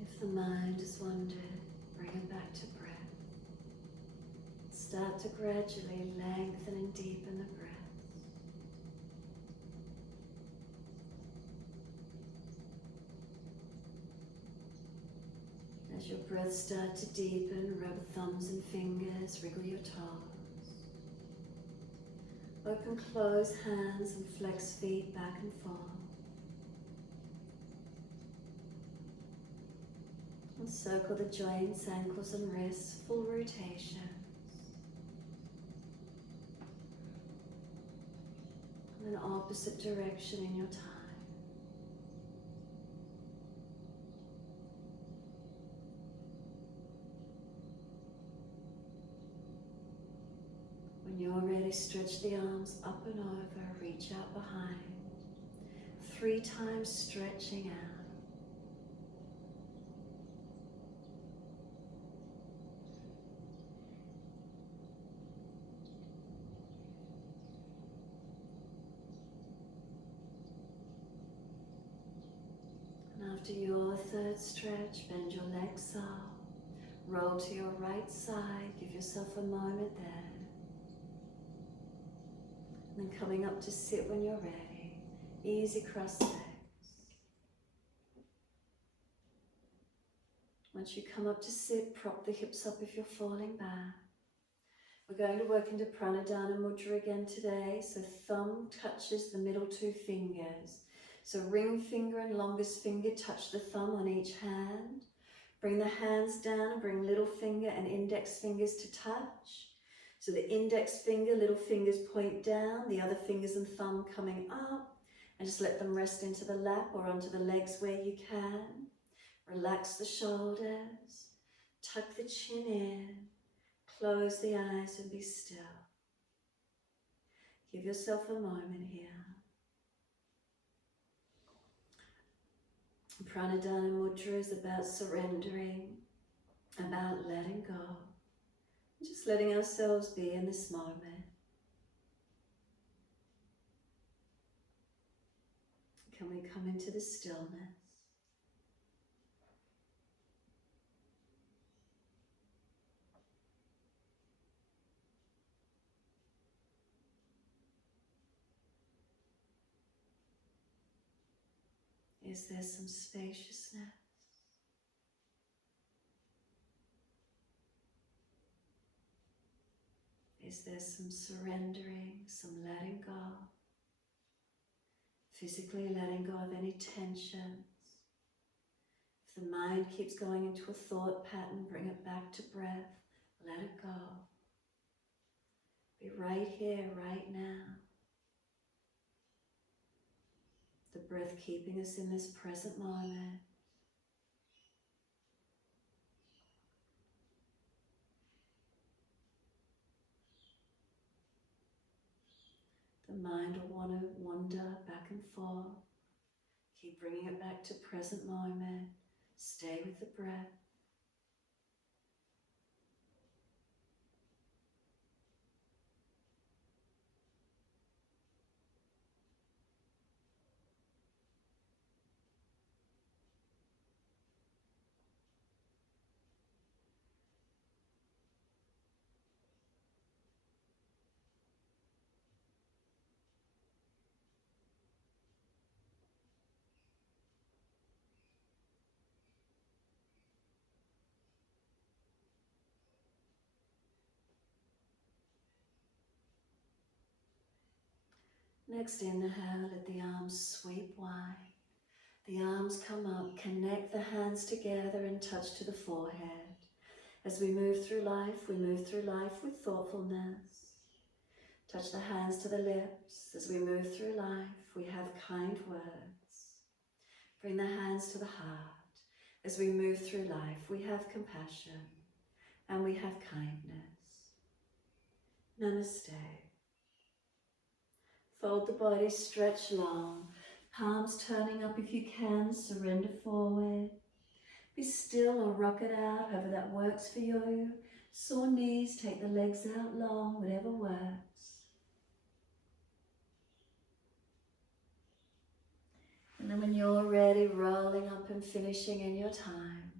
If the mind has wandered, bring it back to breath. Start to gradually lengthen and deepen the breath. As your breath starts to deepen, rub thumbs and fingers, wriggle your toes. Open, close hands and flex feet back and forth. And circle the joints, ankles and wrists, full rotation. And then opposite direction in your time. When you're ready, stretch the arms up and over, reach out behind. 3 times stretching out. After your 3rd stretch, bend your legs up, roll to your right side, give yourself a moment there. And then coming up to sit when you're ready, easy cross legs. Once you come up to sit, prop the hips up if you're falling back. We're going to work into Prana Mudra again today, so thumb touches the middle 2 fingers. So ring finger and longest finger touch the thumb on each hand. Bring the hands down and bring little finger and index fingers to touch. So the index finger, little fingers point down, the other fingers and thumb coming up. And just let them rest into the lap or onto the legs where you can. Relax the shoulders, tuck the chin in, close the eyes and be still. Give yourself a moment here. Prana Mudra is about surrendering, about letting go, just letting ourselves be in this moment. Can we come into the stillness? Is there some spaciousness? Is there some surrendering, some letting go? Physically letting go of any tensions. If the mind keeps going into a thought pattern, bring it back to breath. Let it go. Be right here, right now. The breath keeping us in this present moment. The mind will want to wander back and forth. Keep bringing it back to present moment. Stay with the breath. Next inhale, let the arms sweep wide. The arms come up, connect the hands together and touch to the forehead. As we move through life with thoughtfulness. Touch the hands to the lips. As we move through life, we have kind words. Bring the hands to the heart. As we move through life, we have compassion and we have kindness. Namaste. Fold the body, stretch long. Palms turning up if you can, surrender forward. Be still or rock it out, however that works for you. Sore knees, take the legs out long, whatever works. And then when you're ready, rolling up and finishing in your time.